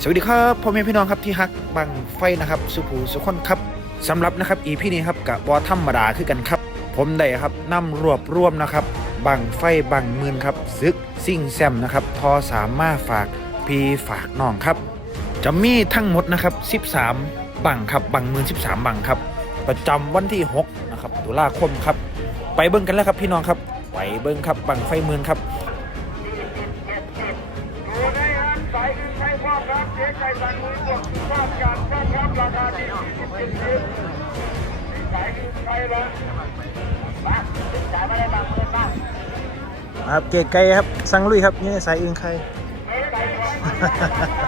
สวัสดีครับพ่อแม่พี่น้องครับที่ฮักบังไฟนะครับ สุภูสุคนครับสำหรับนะครับอีพี่นี้ครับกับบอธรรมดาคือกันครับ ผมได้ครับนำรวบรวมนะครับบังไฟบังมืนครับซึกซิ่งแซมนะครับทอสามมาฝากพีฝากน้องครับจะมีทั้งหมดนะครับ 13 บังครับบังมือ13 บังครับ ประจำวันที่6นะครับตุลาคมครับ ไปเบิ้งกันแล้วครับพี่น้องครับไปเบิ้งครับบังไฟมืนครับ สียใจสั่งมือบวกชาติการชาติครับราคาดีที่สิบเจ็ดสิบสายอื่นใช้ละมาจ่ายไม่ได้บางเงินบ้างครับเก๋ไก่ครับ สั่งลุยครับนี่สายอึงไข่เอ้ยใจก่อนคร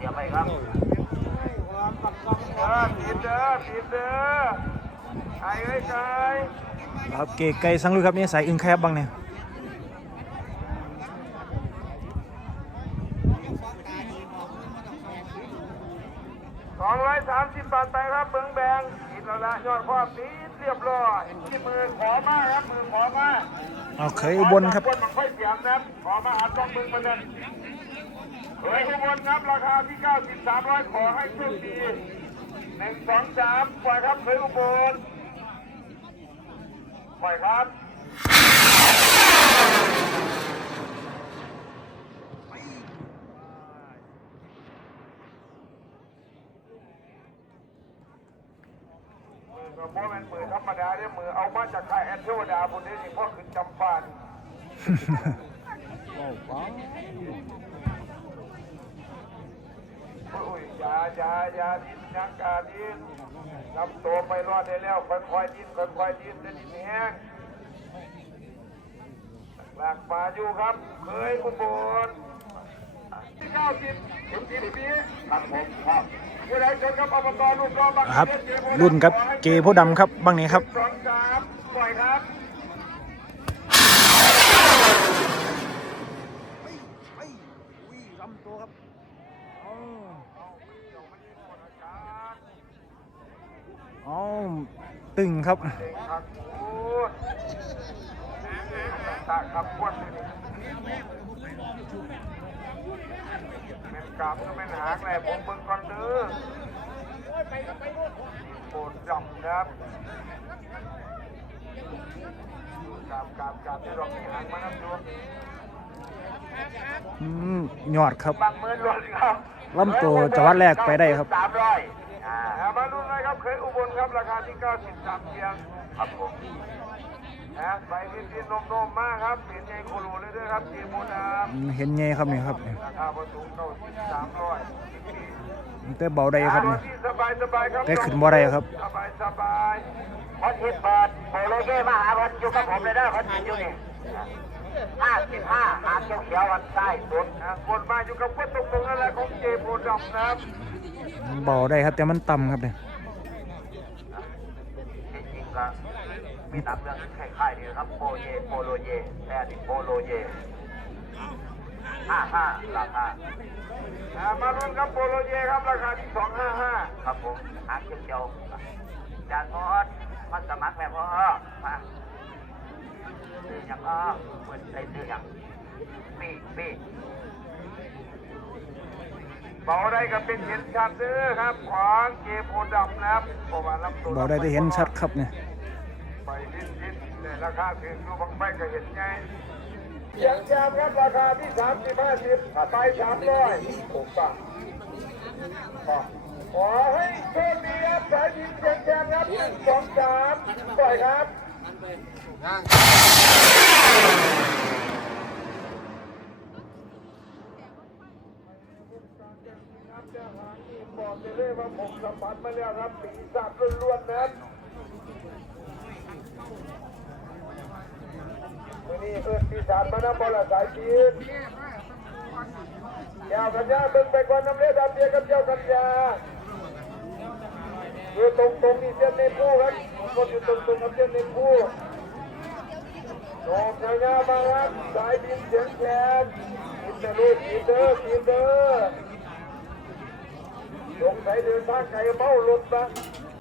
เดี๋ยวไปครับเออผิดเด้อผิดเด้อไอ้เอ้ยไก่ครับเก๋ไก่สั่งลุยครับนี่สายอึงไข่ครับบังเนี่ยสองร้อยสามสิบบาทไปครับเบิ้งแบงอินละยอดความตีเรียบร้อยที่มือขอมาครับมือขอมาเอาเคยอุบลครับบนมันค่อยเสียงนะครับขอมาหาต้องมึงมาเลย เคยอุบลครับราคาที่ 90 300 ขอให้โชคดีหนึ่งสองสามปล่อยครับเคยอุบลปล่อยครับมือก็บ่แม่นมือธรรมดาเด้อมือเอามาจากค่ายแอนเทวดาบุญนี้นี่พ่อขึ้นจำปาน โอ้ย อย่าอย่าอย่าดิ้นนักการดิ้นนำตัวไปรอดได้แล้วค่อยๆดิ้นค่อยๆดิ้นจะดิ้นแห้งหลักป่าอยู่ครับ เคยอุบลที่เก้าสิบถึงสี่สิบปีครับผมครับผู้ใดเจอกับอบตลูกน้องบางครับ รุ่นครับเกโพดำครับบังนี้ครับสองสามปล่อยครับ ลำตัวครับอ๋อ ตึงครับเด็กครับพูดตาครับพวดเลยแม่นกลับก็แม่นหางแหละผมเบิ่งก่อนเด้อโปดจำครับกราบกราบกราบที่เรามีหางมานับดูอืมยอดครับ บางมือล้วนครับลำตัวจังหวัดแรกไปได้ครับสามร้อย อ่าเอามาดูเลยครับเคยอุบลครับราคาที่ 93เพียงครับผมนะไปพิจิตรนมๆมากครับเห็นไงโคโลเลยด้วยครับเจมูนาอืมเห็นไงครับนี่ครับราคาประตูเก้าสิบสามร้อยแต่เบาได้ครับนี่ สบายสบายครับแต่ขึ้นบ่ได้ครับ สบายสบายพันทิพย์บาทโปโลเก้มาหาพันอยู่กับผมเลยนะพันอยู่นี่ห้าสิบห้าหาเขียวเขียววันใต้สุด นะคนมาอยู่กับวัตถุตรงนั่นแหละของเจโพดำนะครับเบาได้ครับ แต่มันต่ำครับเนี่ยจริงๆก็มีตามเรื่องคล้ายๆนี่นะครับโปเยโปโลเยแค่นี้โปโลเยห้าห้าราคามาลุ้นครับโปโลเยครับราคาที่สองห้าห้าครับผมหางเขียวๆจากพอดมาสมัครแบบพอมาซื้ออย่างอ้อเปิดใส่ซื้ออย่างปีปี เบาได้ก็เป็นเห็นชัดเด้อครับของเกมโพดำนะครับประมาณลำตัวเบาได้ได้เห็นชัดครับเนี่ยไปดิ้นดิ้นแต่ราคาถึงอยู่บางใบก็เห็นไงเสียงแชมครับราคาที่สามสิบห้าสิบไปสามร้อยถูกต้องขอให้โชคดีครับสายยิงเสียงแชมครับหนึ่งสองสามปล่อยครับบอกเลยว่า ผมสัมผัสมาแล้วครับปีศาจล้วนๆนะครับเอิดปีศาจมานำบอลสายจีนแก้วกัญญาเบิ่งไปก่อนน้ำเลือดดำเดียกับเจ้ากัญญาอยู่ตรงตรงๆนี่เส้นในผู้ครับคนอยู่ตรงตรงๆกับเส้นในผู้โอ้ยยามาครับสายบินเสียงแคนกินเดอลูกกินเด้อกินเด้อ สงสัยเดินทางไกลเมารถนะ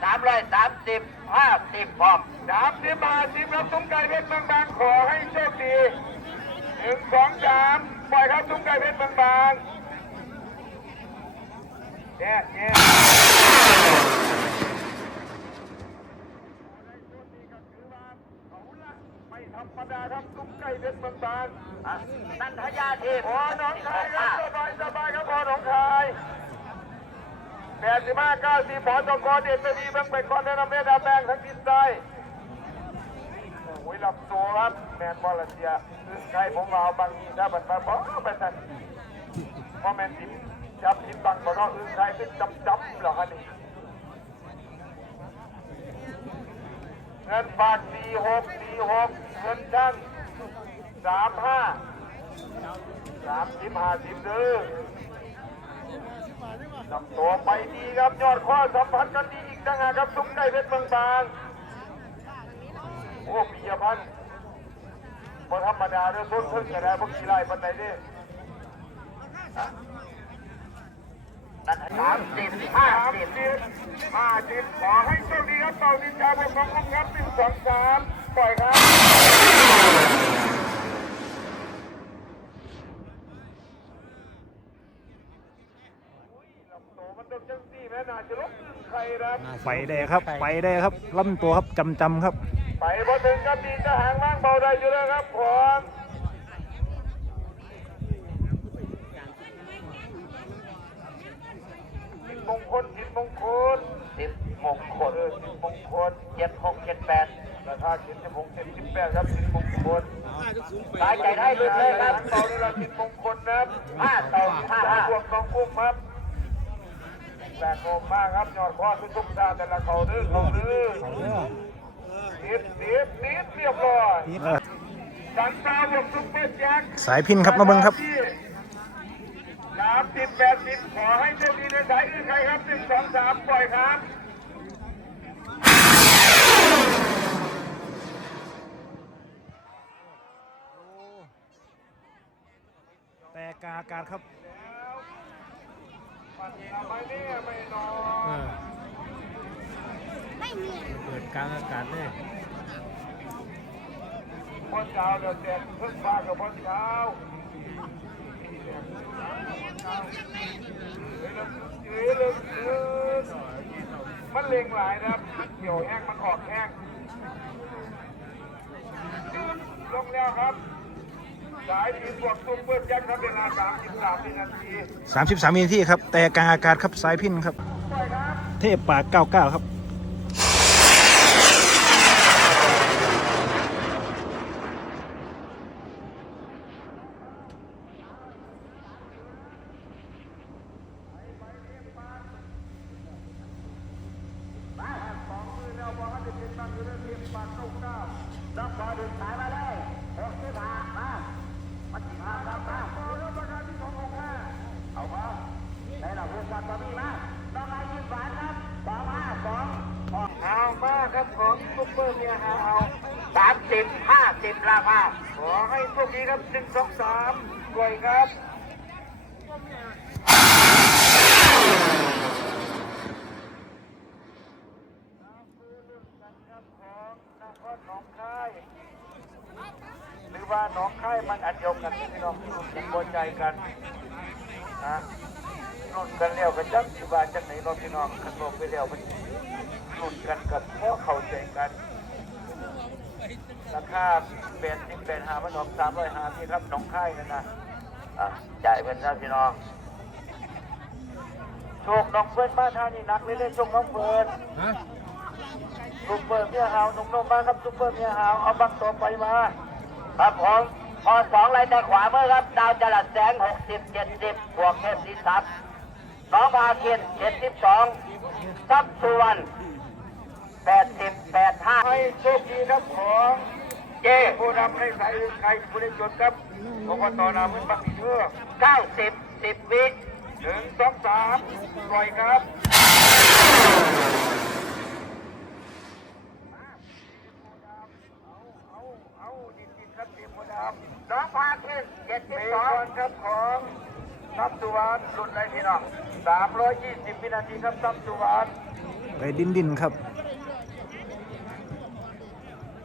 สามร้อยสามสิบห้าสิบพร้อมสามสิบบาทสิบครับตุ้งไก่เพชรเมืองบางขอให้โชคดีหนึ่งสองสามปล่อยครับตุ้งไก่เพชรเมืองบางแย่แย่ไม่ธรรมดาครับตุ้งไก่เพชรเมืองบางอะนันทยาทีมพอหนองคายครับสบายสบายครับพอหนองคาย แปดสิบห้าเก้าสี่พอตกเด็ดไม่มีเบิ่งไปก่อนแนะนำเมดาแบงทั้งทิศใต้โอ้ยลำตัวครับแมนบอลเซียคือใครผมเอาบางทีถ้าบัดมาบอกไปแต่นพอแมนติมจับทิมบังบอกว่าคือใครเป็นจับจับหรอฮะนี่เงินฝากสี่หกสี่หกเงินช่างสามห้าสามสิบห้าสิบเด้อ ลำตัวไปดีครับยอดข้อสัมพันธ์กันดีอีกต่างหากครับซุ้มไก่เพชรเมืองบางโอ้ปิยพันธ์บ่ธรรมดาเด้อต้นพึ่งกันได้พวกกีฬาปันไหนเด้นันทสามสิบห้าสามสิบห้าสิบขอให้โชคดีครับเป่าดินชาบนของคุ้มครับหนึ่งสองสามปล่อยครับลำโตมันต้องจังสี่แม่น่าจะลบใครครับ ไปได้ครับ ไปได้ครับลำตัวครับจำจำครับ ไปพอถึงกับดีจะหางว่างเบาได้อยู่แล้วครับผมสิบมงคลสิบมงคลสิบมงคลเออสิบมงคลเจ็ดหกเจ็ดแปดราคาสิบสิบหกสิบสิบแปดครับสิบมงคลสายใจได้ลุดเลยครับต่อเลยละสิบมงคลนะครับห้าต่อห้าห้าพวกน้องกุ้งครับ แปลกโคมมากครับยอดข้อทุกๆตาแต่ละเขาดื้อเขาดื้อนิดนิดนิดเรียบร้อยสันตาบวกซุปเปอร์แจ็คสายพินครับมาเบิ้งครับสามสิบแปดสิบขอให้โชคดีในสายอื่นใครครับหนึ่งสองสามปล่อยครับแต่กากาศครับ ไม่เหนี่ยไม่นอนเปิดกลางอากาศเลยพ่อเช้าเดือดแดดเพิ่งฟ้ากับพ่อเช้าเฮ้ยเลิกเลิกมันเล็งหลายนะครับเกี่ยวแห้งมันออกแห้งลงแล้วครับ สามบวกซุปเปอร์แจ็คครับสา33วินาที33วินาทีครับ แต่กลางอากาศครับสายพินครับปล่อยครับเทพปาก99ครับ สองมือแล้วบอกให้เป็นบังอยู่ในเทียมปากเก้าเก้า ต้องพอดึงสายมาเลยหกสิบห้ามามันสิบห้าครับมา ต่อแล้วประการที่สองหกห้า เอามาในเราพวกวันตอนนี้มาต้องให้ยืนฝันครับสองห้าสอง เอามากครับของซุปเปอร์เมียฮาเอา สามสิบห้าสิบราคาขอให้โชคดีครับหนึ่งสองสามปล่อยครับของนครหนองคายหรือว่าหนองคายมันอันเดียวกันพี่น้องที่เป็นคนใจกันนะรุ่นกันแล้วกันจักสิบาจักไหนเราะพี่น้องขันบอกไปแล้วมันรุ่นกันกับพ่อเข้าใจกัน ราคาเป็นสิบเป็นหาพันสองสามร้อยหาที่ครับหน้องค่ายนั่นนะอะจ่ายเป็นเจ้าพี่น้องโชคน้องเฟิร์นมาท่านี่นักเลยเลยโชคน้องเฟิร์นฮะซุปเปอร์เมียหาวหนุ่มๆมาครับซุปเปอร์เมียหาวเอาบังตัวไปมาครับผมพอสองลายแต่ขวามือครับ ดาวจรัสแสงหกสิบเจ็ดสิบบวกเทพศิทับน้องพาคินเจ็ดสิบสองทับสุวรรณ แปดสิบแปดห้าให้โชคดีครับของเจ้ผู้นำในสายอื่นใครผู้ได้จดครับอบตนาพื้นบักอีเชื่อเก้าสิบสิบวิหนึ่งสองสามปล่อยครับเอาเอาดิจิตครับเตรียมโพดำน้องพาคินเจ็ดเมสิบสอก่องนครับของทัพสุวรรณรุ่นไหนพี่น้องสามร้อยยี่สิบวินาทีครับทัพสุวรรณไปดินดินครับ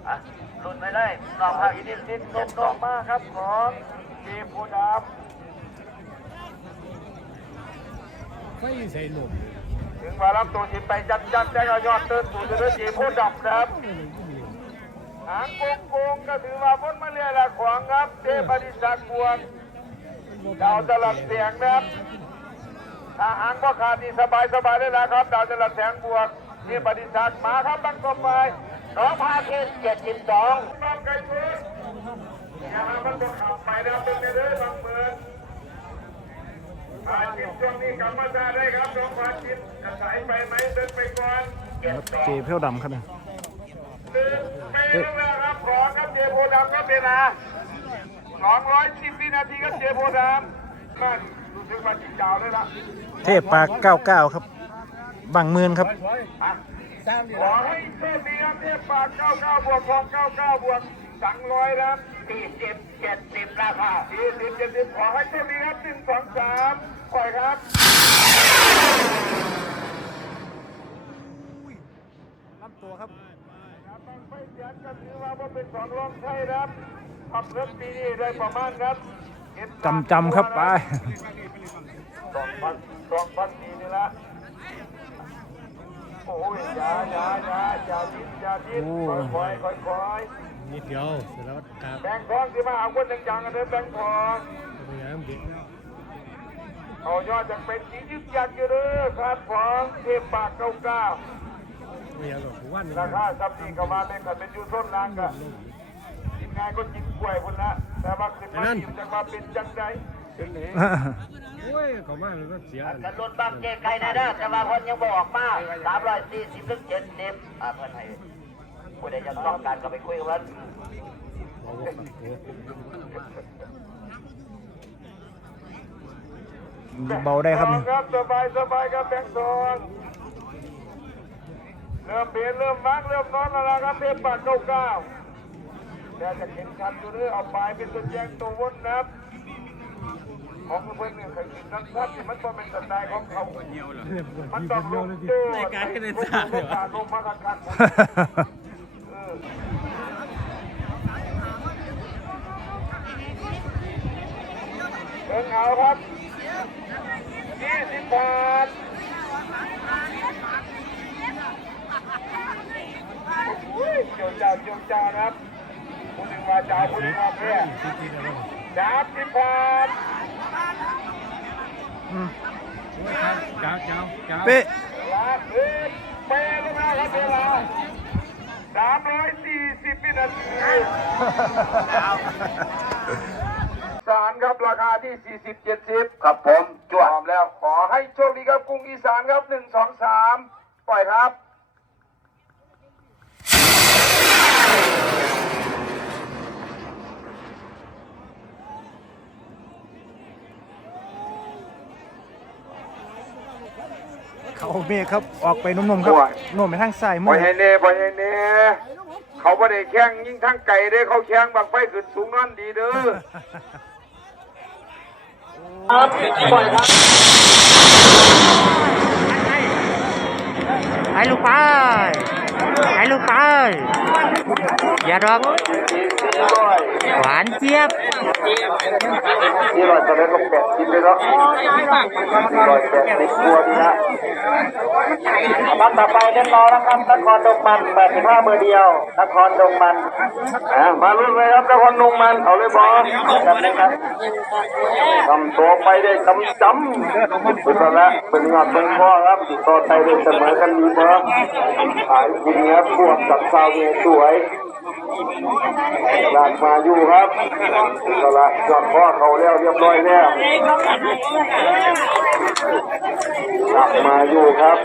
อะหลุดไปเลยน้องพาอีคินิดเจ็นิดดสินมสนองมมาครับของเจมโพดำไฟใส่หนุ่มถึงมารับตัวสิไปจัดจัดแจ้งเอายอดเตินสูงจะได้เจมโพดำนะครับ หางโกงโกงก็ถือว่าพ้นมาเรียละขวางครับเทพดิศักดิ์บวงดาวจรัสเสียงนะครับถ้าหางก็ขาดนี่สบายสบายได้แล้วครับดาวจรัสแสงบวกเทพดิศักดิ์มาครับบังกบไป น้องพาคินเจ็ดสิบสองน้องไก่พื้นอย่ามามันต้องขับไปนะเป็นไปเลยบางเมืองผ่านกินช่วงนี้กลับมาได้ได้ครับน้องผ่านกินจะสายไปไหมเดินไปก่อนเจเพียวดำครับเนี่ยเดินไปแล้วครับขอครับเจโพดำครับเวลาสองร้อยสิบวินาทีครับเจโพดำนั่นรู้สึกว่าจิงจาวเลยล่ะเทพปาก99ครับ บังหมื่นครับ ขอให้โชคดีครับเทพปาก99บวกของ99บวกสังร้อยนะครับสี่สิบเจ็ดสิบราคาสี่สิบเจ็ดสิบขอให้โชคดีครับหนึ่งสองสามปล่อยครับรับตัวครับครับบางไฟเสียงก็ถือว่าบ่เป็นสองรองใช่ครับขับรถปีนี้ได้ประมาณครับเจ็ดล้านจำจำครับไปสองพันสองพันปีนี่ละ โอ้ยอย่าอย่าอย่าอย่าดิ้นอย่าดิ้นค่อยค่อยค่อยคอยนิดเดียวเสร็จแล้วครับแบงค์ทองที่มาเอาคนจังๆกันเลยแบงค์ทองพยายามบิดเอายอดจากเป็นสียึกยักอยู่เด้อครับของเทพปากเก้าเก้าพยายามแบบวันราคาซับนี่ก็มาเป็นกันเป็นยูส้นล่างกันกินง่ายก็กินกล้วยพุ่นละแต่ว่าขึ้นมากินจะมาเป็นจังได เป็นเหลโอ้ยเขามามันก็เสียจะหลุดบางเจไกลนะเด้อแต่ว่าคนยังบอกมาสามร้อยสี่สิบถึงเจ็ดสิบอ่าเพื่อนให้ผู้ใดจะต้องการก็ไปคุยกับเพื่นเบาได้ครับนี่ครับสบายสบายครับแบงค์ทองเริ่มเปลี่ยนเริ่มมักเริ่มนอนแล้วครับเทพปากเก้าเก้าแต่จะเห็นชัดอยู่เด้เอาปลายเป็นตัวแยงตัววนนะครับ ของเพื่อนเนี่ยเคยกินน้ำชัดมันต้องเป็นสไตล์ของเขามันต้องลงโจ้ในการให้ในศาสตร์ลงมากันกันเอ็งเอาครับยี่สิบบาทโอ้ยเจ้าเจ้าเจ้าเจ้านะครับผู้หนึ่งว่าจ้าผู้หนึ่งว่าเพื่อ สามสิบบาทเจ้าเจ้าเจ้าเป๊ะลาคืนเปย์ลงมาครับเวลาสามร้อยสี่สิบวินาทีสารครับราคาที่สี่สิบเจ็ดสิบครับผมจพวร้ดอมแล้วขอให้โชคดีครับกรุงอีสานครับหนึ่งสองสามปล่อยครับ เขาเมฆครับออกไปนุ่มๆครับโอ้ยโน่มไปทางซ้ายปมืล่อยอให้เน่ปล่อยให้เน่เขาไม่ได้แข่งยิ่งทั้งไก่เด้เขาแข่งบังไฟขึ้นสูงนั่นดีเด้อไปลูกไป ไปลูกไปอย่ารอกหวานเจี๊ยบนี่ลอยจะได้ลงแปดสิบเลยเนาะลอยแปดสิบตัวดีนะบัตรต่อไปเล่นรอนะครับนครดงมันแปดสิบห้ามือร์เดียวนครดงมันมาลุ้นเลยครับนครนุงมันเอาเลยบอลจำได้ครับทำตัวไปได้จำจำเป็นตัวละเป็นงานเป็นข้อครับต่อไปได้เสมอกันดีเนาะขายกินครับบวกกับซาวเวสวยลากมาอยู่ครับตัวละยอดพ่อเขาแล้วเรียบร้อยแล้วลากมาอยู่ครับ